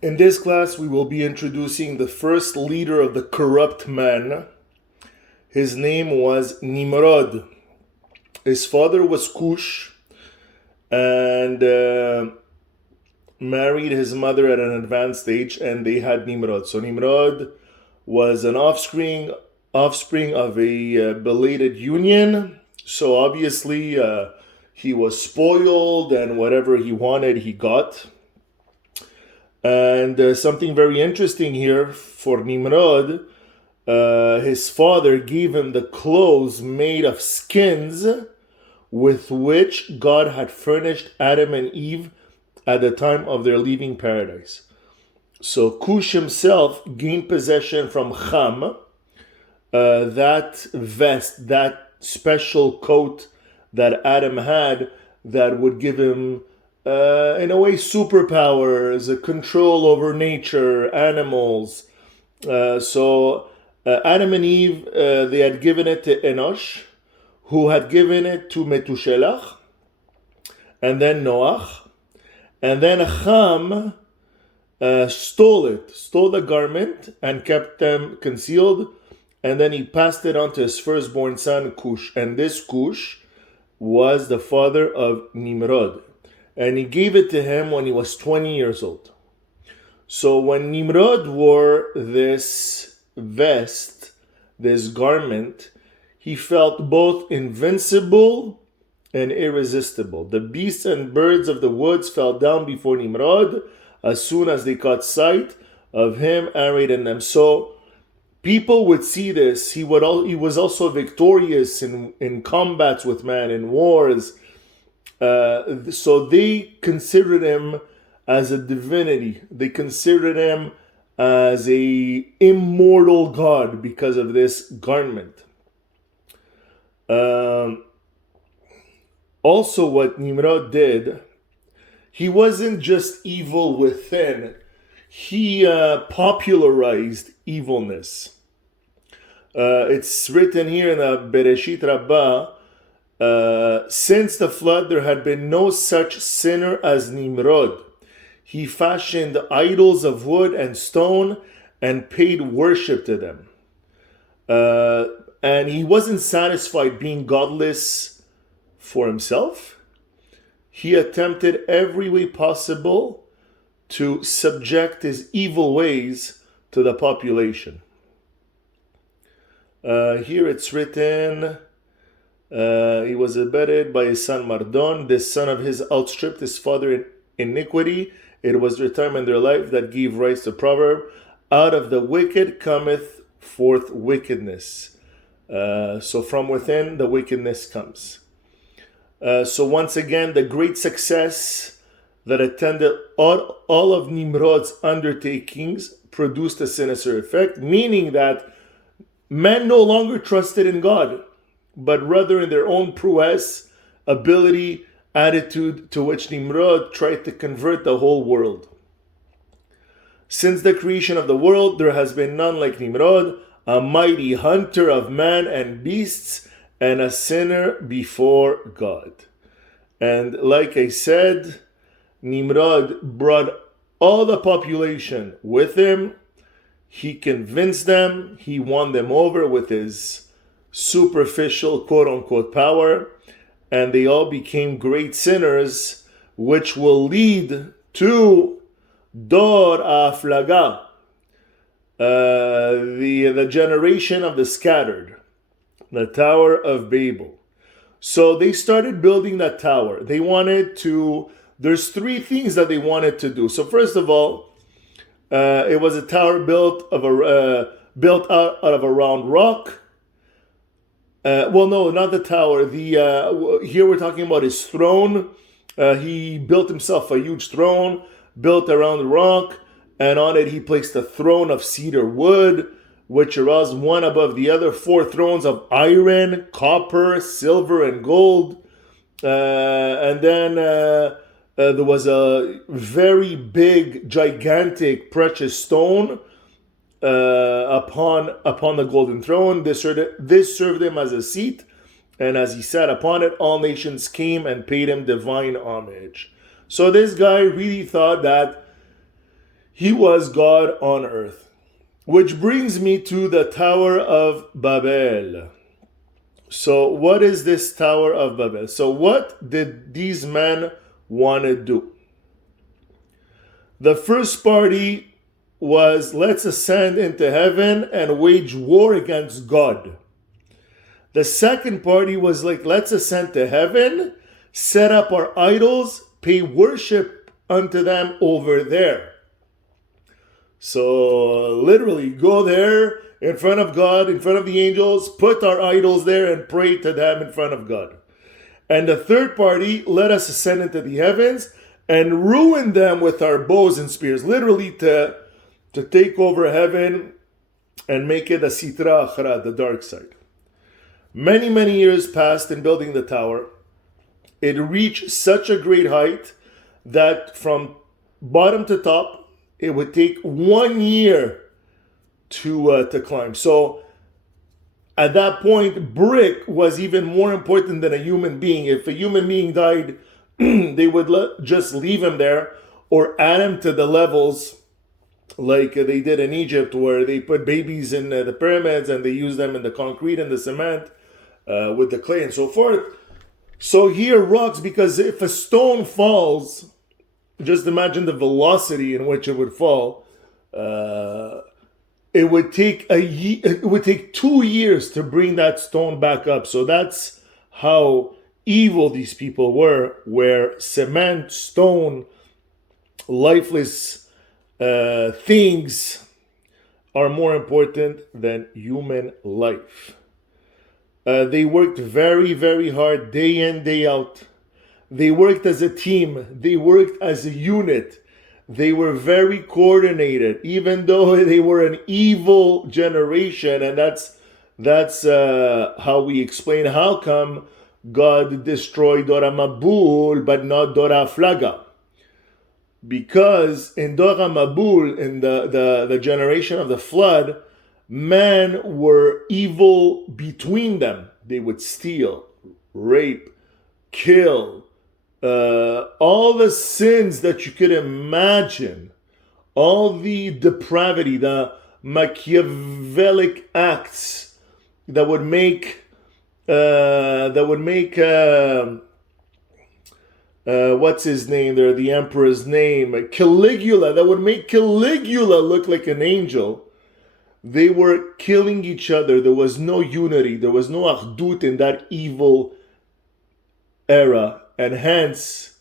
In this class, we will be introducing the first leader of the corrupt man. His name was Nimrod. His father was Cush and married his mother at an advanced age, and they had Nimrod. So Nimrod was an offspring of a belated union. So obviously, he was spoiled, and whatever he wanted, he got. And something very interesting here for Nimrod, his father gave him the clothes made of skins with which God had furnished Adam and Eve at the time of their leaving paradise. So Cush himself gained possession from Ham, that vest, that special coat that Adam had that would give him in a way, superpowers, control over nature, animals. So Adam and Eve, they had given it to Enosh, who had given it to Metushelach, and then Noach, and then Ham stole the garment, and kept them concealed, and then he passed it on to his firstborn son, Cush, and this Cush was the father of Nimrod. And he gave it to him when he was 20 years old. So when Nimrod wore this vest, this garment, he felt both invincible and irresistible. The beasts and birds of the woods fell down before Nimrod as soon as they caught sight of him arrayed in them. So people would see this. He was also victorious in combats with man, in wars. So they considered him as a divinity. They considered him as a immortal god because of this garment. Also, what Nimrod did, he wasn't just evil within. He popularized evilness. It's written here in the Bereshit Rabbah, since the flood, there had been no such sinner as Nimrod. He fashioned idols of wood and stone and paid worship to them. And he wasn't satisfied being godless for himself. He attempted every way possible to subject his evil ways to the population. Here it's written, he was abetted by his son Mardon. This son of his outstripped his father in iniquity. It was their time in their life that gave rise to proverb, out of the wicked cometh forth wickedness. So from within the wickedness comes. So once again, the great success that attended all of Nimrod's undertakings produced a sinister effect, meaning that men no longer trusted in God, but rather in their own prowess, ability, attitude, to which Nimrod tried to convert the whole world. Since the creation of the world, there has been none like Nimrod, a mighty hunter of man and beasts, and a sinner before God. And like I said, Nimrod brought all the population with him. He convinced them, he won them over with his superficial quote-unquote power, and they all became great sinners, which will lead to Dor Aflaga, the generation of the scattered, the Tower of Babel. So they started building that tower. They wanted to, there's three things that they wanted to do. So first of all, it was a tower built out of a round rock. No, not the tower. Here we're talking about his throne. He built himself a huge throne, built around the rock, and on it he placed a throne of cedar wood, which arose one above the other, 4 thrones of iron, copper, silver, and gold. And then there was a very big, gigantic, precious stone upon the golden throne. This served him as a seat, and as he sat upon it, all nations came and paid him divine homage. So this guy really thought that He was God on earth. Which brings me to the Tower of Babel. So what is this Tower of Babel? So what did these men want to do? The first party was, let's ascend into heaven and wage war against God. The second party was like, let's ascend to heaven, set up our idols, pay worship unto them over there. So literally go there in front of God, in front of the angels, put our idols there and pray to them in front of God. And the third party, let us ascend into the heavens and ruin them with our bows and spears, literally to take over heaven and make it a sitra akhra, the dark side. Many, many years passed in building the tower. It reached such a great height that from bottom to top, it would take 1 year to climb. So at that point, brick was even more important than a human being. If a human being died, they would just leave him there or add him to the levels like they did in Egypt, where they put babies in the pyramids and they use them in the concrete and the cement with the clay and so forth. So here rocks, because if a stone falls, just imagine the velocity in which it would fall. It would take it would take 2 years to bring that stone back up. So that's how evil these people were, where cement, stone, lifeless things are more important than human life. They worked very, very hard, day in, day out. They worked as a team. They worked as a unit. They were very coordinated, even though they were an evil generation. And that's how we explain how come God destroyed Dora Mabul, but not Dora Flaga. Because in Dora Mabul, in the generation of the flood, men were evil between them. They would steal, rape, kill, all the sins that you could imagine, all the depravity, the Machiavellic acts that would make what's his name there, the emperor's name, Caligula, that would make Caligula look like an angel. They were killing each other. There was no unity. There was no achdut in that evil era. And hence,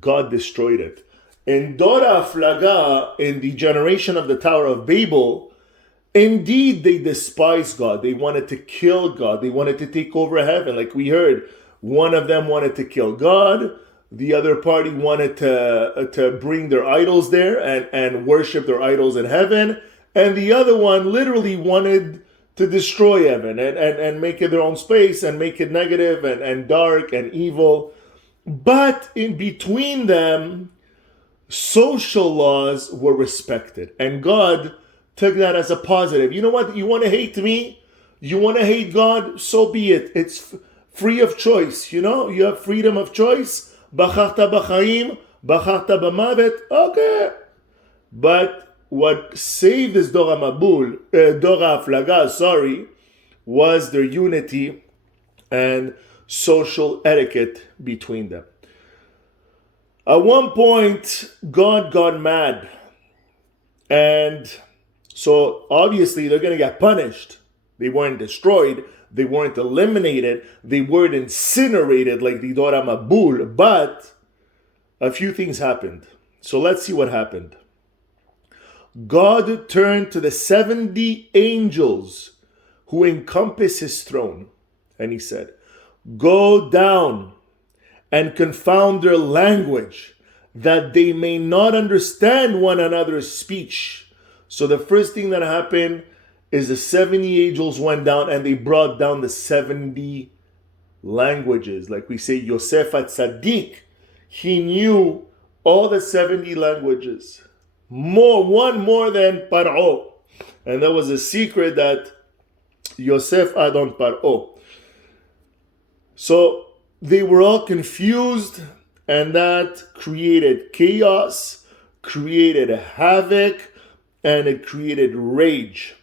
God destroyed it. In Dora Flaga, in the generation of the Tower of Babel, indeed they despised God. They wanted to kill God. They wanted to take over heaven. Like we heard, one of them wanted to kill God. The other party wanted to bring their idols there and worship their idols in heaven. And the other one literally wanted to destroy heaven and make it their own space and make it negative and dark and evil. But in between them, social laws were respected. And God took that as a positive. You know what? You want to hate me? You want to hate God? So be it. It's free of choice. You know, you have freedom of choice. Bacharta b'chaim, bacharta b'mavet. Okay. But what saved this Dora Flaga, was their unity and social etiquette between them. At one point, God got mad. And so obviously they're going to get punished. They weren't destroyed. They weren't eliminated. They weren't incinerated like the Dora Mabul. But a few things happened. So let's see what happened. God turned to the 70 angels who encompass his throne. And he said, "Go down and confound their language, that they may not understand one another's speech." So the first thing that happened is the 70 angels went down and they brought down the 70 languages. Like we say, Yosef HaTzadik, he knew all the 70 languages. One more than Paro. And that was a secret that Yosef had on Paro. So they were all confused, and that created chaos, created havoc and it created rage.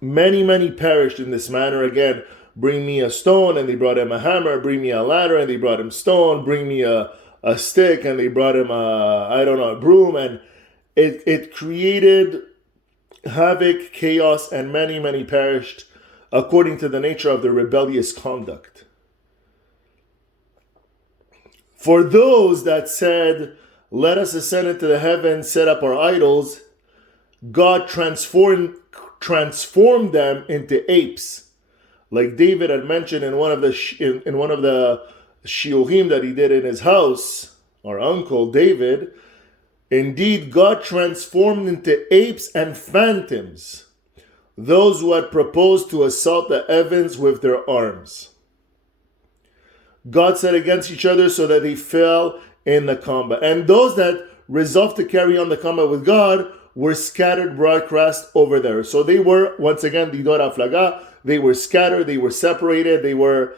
Many perished in this manner. Again, bring me a stone, and they brought him a hammer. Bring me a ladder, and they brought him stone. Bring me a stick, and they brought him a broom. And it created havoc, chaos, and many perished according to the nature of their rebellious conduct. For those that said, let us ascend into the heavens, set up our idols, God transformed them into apes, like David had mentioned in one of the shiurim that he did in his house. Our uncle David, indeed, God transformed into apes and phantoms those who had proposed to assault the heavens with their arms. God set against each other so that they fell in the combat. And those that resolved to carry on the combat with God were scattered broadcast over there. So they were, once again, Didor Aflaga, they were scattered, they were separated, they were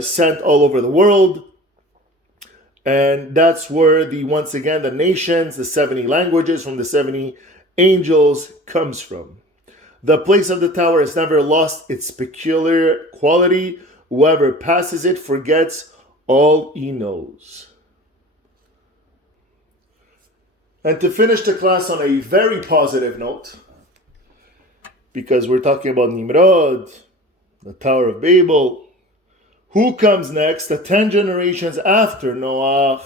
sent all over the world. And that's where once again, the nations, the 70 languages from the 70 angels comes from. The place of the tower has never lost its peculiar quality. Whoever passes it forgets all he knows. And to finish the class on a very positive note, because we're talking about Nimrod, the Tower of Babel, who comes next? The 10 generations after Noah.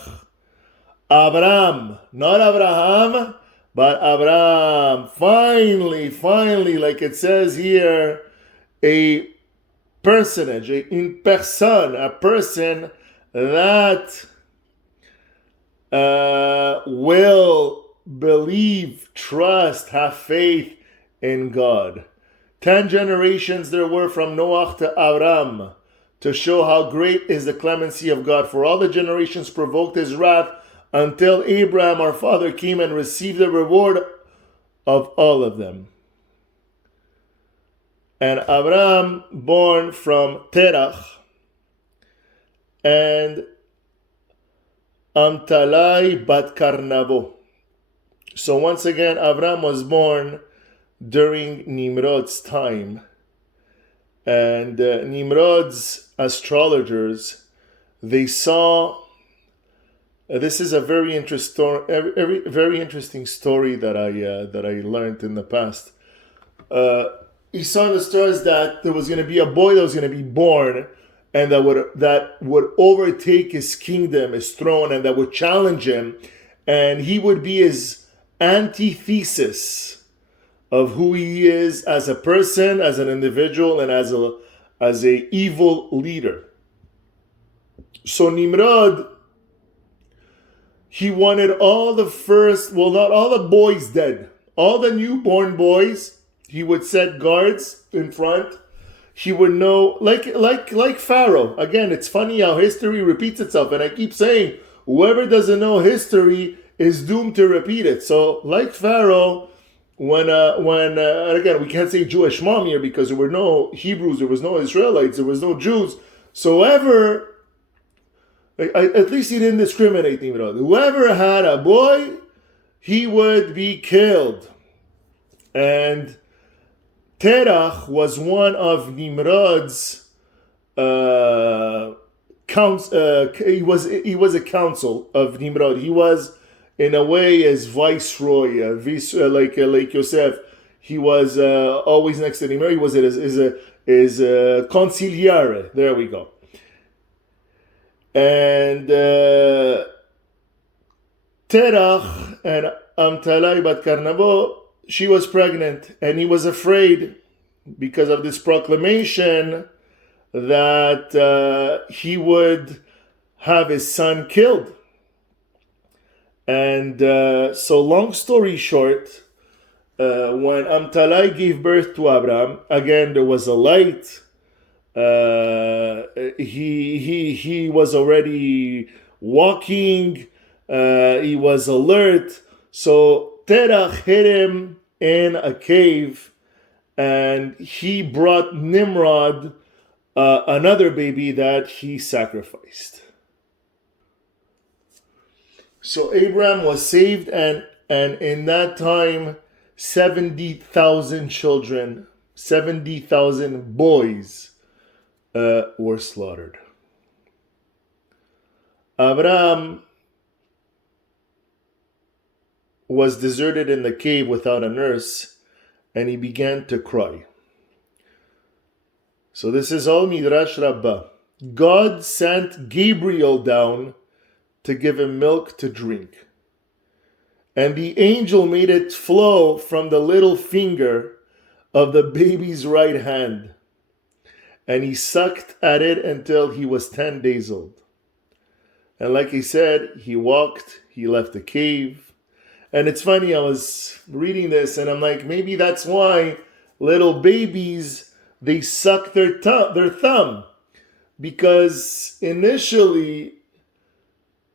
Avram, not Abraham, but Avram. Finally, like it says here, a personage, a person that will believe, trust, have faith in God. 10 generations there were from Noah to Avram, to show how great is the clemency of God. For all the generations provoked his wrath, until Abraham, our father, came and received the reward of all of them. And Avram, born from Terach, and Amtalai bat Karnavo. So once again, Avram was born during Nimrod's time. And Nimrod's astrologers, they saw, this is a very interesting story that I learned in the past. He saw in the stars that there was going to be a boy that was going to be born, and that would overtake his kingdom, his throne, and that would challenge him, and he would be his antithesis of who he is as a person, as an individual, and as a evil leader. So Nimrod, he wanted all the not all the boys dead. All the newborn boys, he would set guards in front. He would know, like Pharaoh. Again, it's funny how history repeats itself. And I keep saying, whoever doesn't know history is doomed to repeat it. So, like Pharaoh, when again, we can't say Jewish mom here because there were no Hebrews, there was no Israelites, there was no Jews. So at least he didn't discriminate. Whoever had a boy, he would be killed. And Terach was one of Nimrod's he was a council of Nimrod. He was, in a way, his viceroy, like Yosef. He was always next to Nimrod. He was his conciliare. There we go. And Terach and Amtalai bat Karnavo, she was pregnant, and he was afraid because of this proclamation that he would have his son killed. And so long story short, when Amtalai gave birth to Avram, again there was a light. He was already walking. He was alert. So Terach hid him in a cave, and he brought Nimrod another baby that he sacrificed. So Abraham was saved, and in that time, 70,000 children, 70,000 boys were slaughtered. Avram was deserted in the cave without a nurse, and he began to cry. So this is all Midrash Rabbah. God sent Gabriel down to give him milk to drink. And the angel made it flow from the little finger of the baby's right hand. And he sucked at it until he was 10 days old. And like he said, he walked, he left the cave. And it's funny, I was reading this and I'm like, maybe that's why little babies, they suck their thumb. Because initially,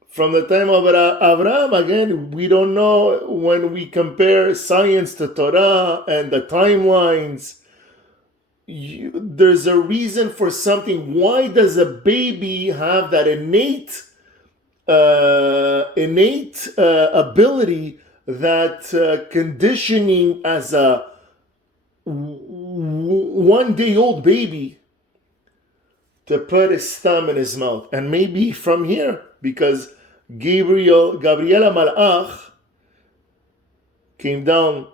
from the time of Avram, again, we don't know, when we compare science to Torah and the timelines, there's a reason for something. Why does a baby have that innate ability, that conditioning as a 1-day-old baby to put his thumb in his mouth? And maybe from here, because Gabriel Malach came down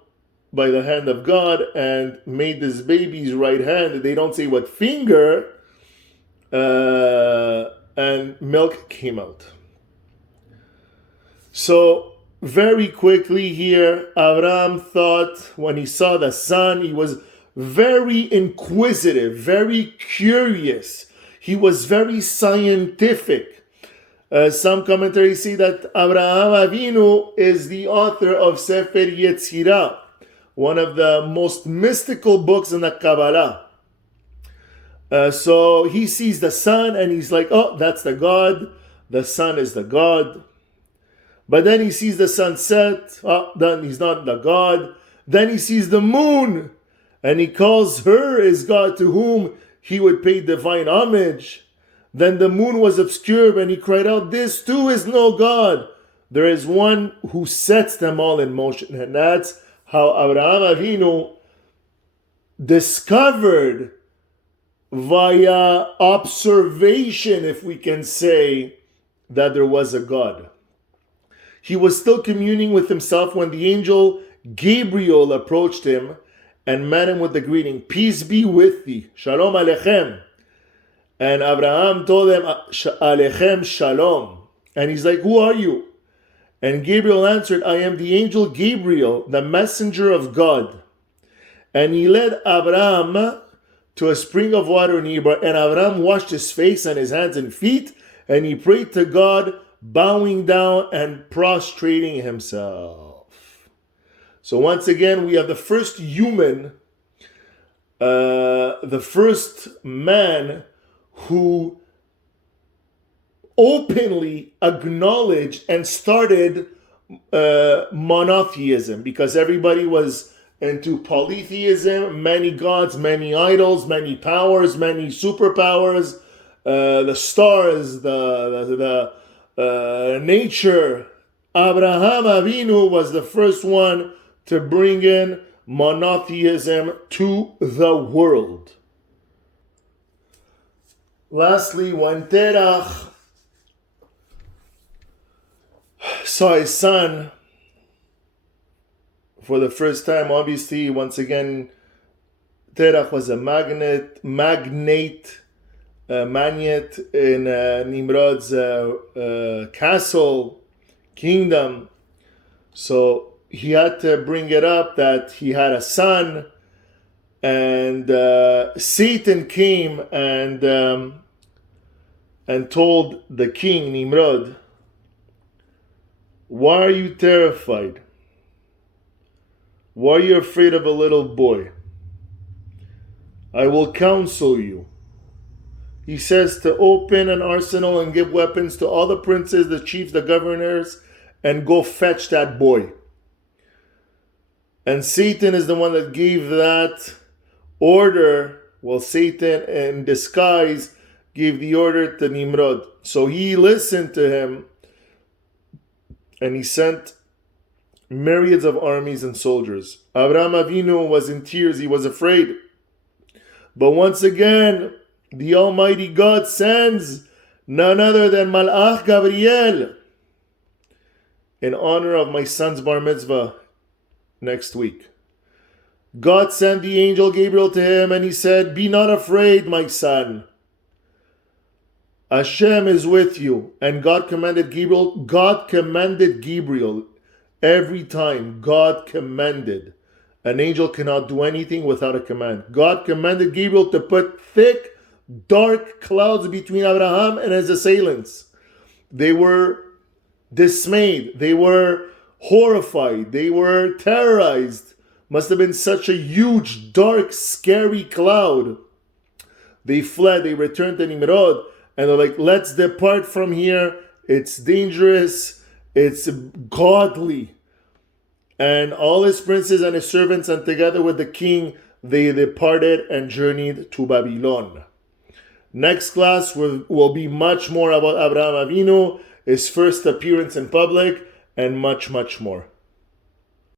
by the hand of God and made this baby's right hand. They don't say what finger, and milk came out. So very quickly here, Avram thought, when he saw the sun, he was very inquisitive, very curious. He was very scientific. Some commentaries say that Abraham Avinu is the author of Sefer Yetzirah, one of the most mystical books in the Kabbalah. So he sees the sun and he's like, oh, that's the God. The sun is the God. But then he sees the sunset. Oh, then he's not the God. Then he sees the moon and he calls her his God, to whom he would pay divine homage. Then the moon was obscured and he cried out, this too is no God. There is one who sets them all in motion. And that's how Abraham Avinu discovered, via observation, if we can say, that there was a God. He was still communing with himself when the angel Gabriel approached him and met him with the greeting, peace be with thee, shalom aleichem. And Abraham told him, Alechem Shalom. And he's like, who are you? And Gabriel answered, I am the angel Gabriel, the messenger of God. And he led Abraham to a spring of water nearby. And Abraham washed his face and his hands and feet. And he prayed to God, bowing down and prostrating himself. So once again, we have the first human, the first man who openly acknowledged and started monotheism, because everybody was into polytheism, many gods, many idols, many powers, many superpowers, the stars, the nature. Abraham Avinu was the first one to bring in monotheism to the world. Lastly, when Terach saw his son for the first time, obviously, once again, Terach was a magnate in Nimrod's castle, kingdom. So he had to bring it up that he had a son, and Satan came and told the king Nimrod, why are you terrified? Why are you afraid of a little boy? I will counsel you. He says to open an arsenal and give weapons to all the princes, the chiefs, the governors, and go fetch that boy. And Satan is the one that gave that order. Well, Satan in disguise gave the order to Nimrod. So he listened to him. and he sent myriads of armies and soldiers. Avram Avinu was in tears, he was afraid. But once again, the Almighty God sends none other than Malach Gabriel in honor of my son's bar mitzvah next week. God sent the angel Gabriel to him and he said, "Be not afraid, my son. Hashem is with you." And God commanded Gabriel. Every time God commanded. An angel cannot do anything without a command. God commanded Gabriel to put thick, dark clouds between Abraham and his assailants. They were dismayed. They were horrified. They were terrorized. Must have been such a huge, dark, scary cloud. They fled. They returned to Nimrod. And they're like, let's depart from here. It's dangerous. It's godly. And all his princes and his servants, and together with the king, they departed and journeyed to Babylon. Next class will be much more about Avraham Avinu, his first appearance in public, and much, much more.